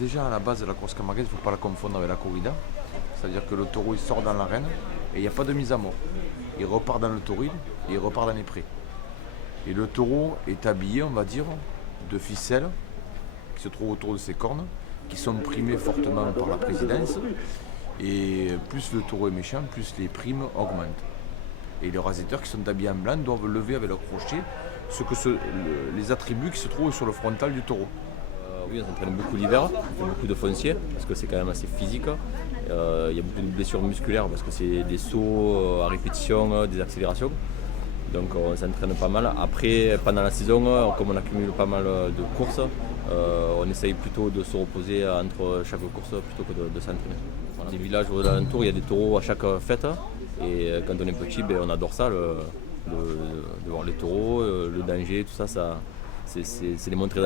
déjà à la base de la course camarguaise, il ne faut pas la confondre avec la corrida. C'est-à-dire que le taureau il sort dans l'arène et il n'y a pas de mise à mort. Il repart dans le tauril et il repart dans les prés. Et le taureau est habillé, on va dire, de ficelles qui se trouvent autour de ses cornes, qui sont primées fortement par la présidence. Et plus le taureau est méchant, plus les primes augmentent. Et les rasiteurs qui sont habillés en blanc doivent lever avec leur crochet les attributs qui se trouvent sur le frontal du taureau. Oui, on s'entraîne beaucoup l'hiver, on fait beaucoup de foncier parce que c'est quand même assez physique. Il y a beaucoup de blessures musculaires parce que c'est des sauts à répétition, des accélérations. Donc on s'entraîne pas mal. Après, pendant la saison, comme on accumule pas mal de courses, on essaye plutôt de se reposer entre chaque course plutôt que de s'entraîner. Dans les villages aux alentours, il y a des taureaux à chaque fête. Et quand on est petit, on adore ça, de voir les taureaux, le danger, tout ça c'est des montées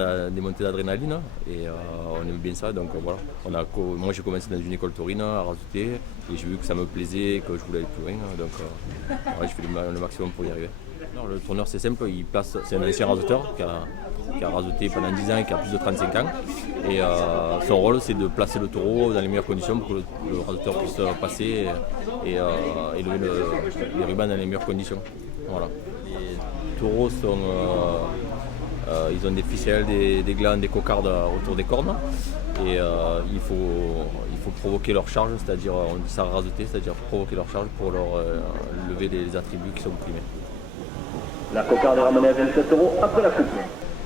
d'adrénaline et on aime bien ça. Donc voilà. Moi j'ai commencé dans une école taurine à Razouté et j'ai vu que ça me plaisait, que je voulais aller plus loin. Donc je fais le maximum pour y arriver. Alors, le tourneur c'est simple, c'est un ancien razouteur qui a razouté pendant 10 ans et qui a plus de 35 ans. Et son rôle c'est de placer le taureau dans les meilleures conditions pour que le razouteur puisse passer et lever les rubans dans les meilleures conditions. Voilà. Les taureaux ils ont des ficelles, des glandes, des cocardes autour des cornes et il faut provoquer leur charge, c'est-à-dire on dit ça razouter, c'est-à-dire provoquer leur charge pour leur lever les attributs qui sont primés. La cocarde est ramenée à 27 € après la coupe.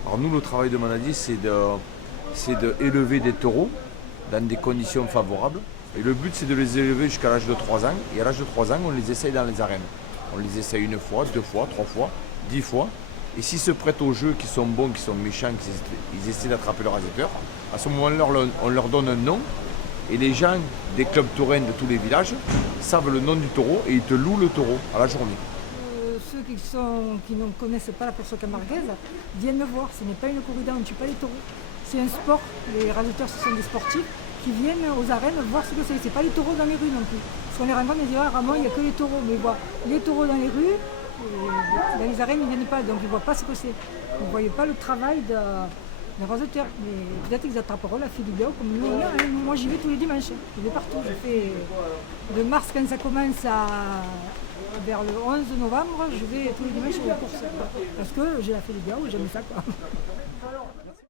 Alors nous, le travail de Manadi, c'est d'élever des taureaux dans des conditions favorables. Et le but, c'est de les élever jusqu'à l'âge de 3 ans. Et à l'âge de 3 ans, on les essaye dans les arènes. On les essaye 1 fois, 2 fois, 3 fois, 10 fois. Et s'ils se prêtent au jeu, qui sont bons, qui sont méchants, qu'ils essaient d'attraper le raseteur, à ce moment-là, on leur donne un nom. Et les gens des clubs taurins de tous les villages savent le nom du taureau et ils te louent le taureau à la journée. Ceux qui ne connaissent pas la course camarguaise viennent me voir. Ce n'est pas une corrida, on ne tue pas les taureaux. C'est un sport. Les raseuteurs, ce sont des sportifs qui viennent aux arènes voir ce que c'est. Ce n'est pas les taureaux dans les rues non plus. Parce qu'on les rencontre et on dit ah, Ramon, il n'y a que les taureaux. Mais ils voient les taureaux dans les rues. Dans les arènes, ils ne viennent pas, donc ils ne voient pas ce que c'est. Ils ne voient pas le travail d'un raseteur. Mais peut-être qu'ils attraperont la filière comme nous. Moi, j'y vais tous les dimanches. Je vais partout. Je fais de mars, quand ça commence vers le 11 novembre, je vais tous les dimanches à la course. Parce que j'ai la filière, j'aime ça, quoi.